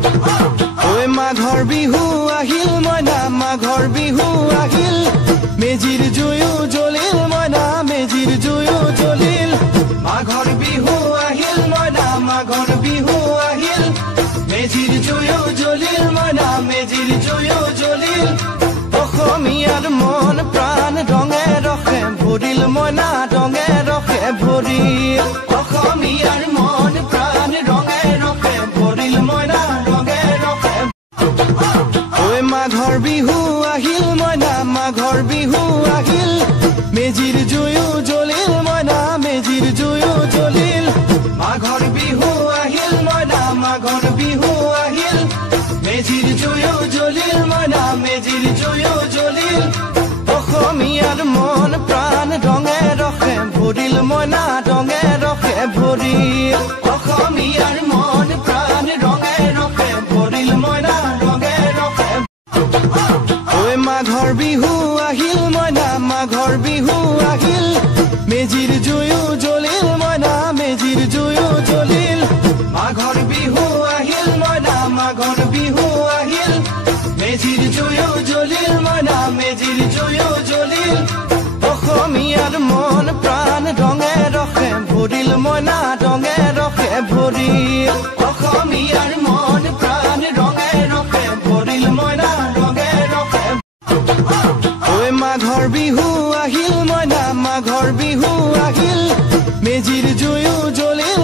ঐ মাঘৰ বিহু আহিল মইনা মাঘৰ বিহু আহিল মেজিৰ জুয়ো জ্বলিল মইনা মেজিৰ জুয়ো জ্বলিল মাঘৰ বিহু আহিল মইনা মাঘৰ বিহু আহিল মেজিৰ জুয়ো জ্বলিল মইনা মেজিৰ জুয়ো জ্বলিল অসমীয়াৰ মন প্ৰাণ ৰঙে ৰখে ভৰিল মইনা ৰঙে ৰখে ভৰিল অসমীয়াৰ মন প্ৰাণ ৰঙে ৰখে ভৰিল মইনা ৰঙে ৰখে ঐ মাঘৰ বিহু আহিল মইনা মাঘৰ বিহু আহিল মেজিৰ জুয়ো জ্বলিল মইনা মেজিৰ জুয়ো জ্বলিল মাঘৰ বিহু আহিল মইনা মাঘৰ বিহু আহিল মেজিৰ জুয়ো জ্বলিল মইনা মেজিৰ জুয়ো জ্বলিল অসমীয়াৰ মন প্ৰাণ ৰঙে ৰখে ভৰিল মইনা ৰঙে ৰখে ভৰিল অসমীয়াৰ মন প্ৰাণ ৰঙে ৰখে ভৰিল মইনা ৰঙে ৰখে ঐ মাঘৰ বিহু আহিল মইনা মাঘৰ বিহু আহিল মেজিৰ জুয়ো জ্বলিল মইনা মেজিৰ জুয়ো জ্বলিল মাঘৰ বিহু আহিল মইনা মাঘৰ বিহু আহিল মেজিৰ জুয়ো জ্বলিল মইনা মেজিৰ জুয়ো জ্বলিল অসমীয়াৰ মন প্ৰাণ ৰঙে ৰখে ভৰিল মইনা ৰঙে ৰখে ভৰিল অসমীয়াৰ মন প্ৰাণ ৰঙে ৰখে ভৰিল মইনা ৰঙে ৰখে ঐ মাঘৰ বিহু আহিল মইনা মাঘৰ বিহু আহিল মেজিৰ জুয়ো জ্বলিল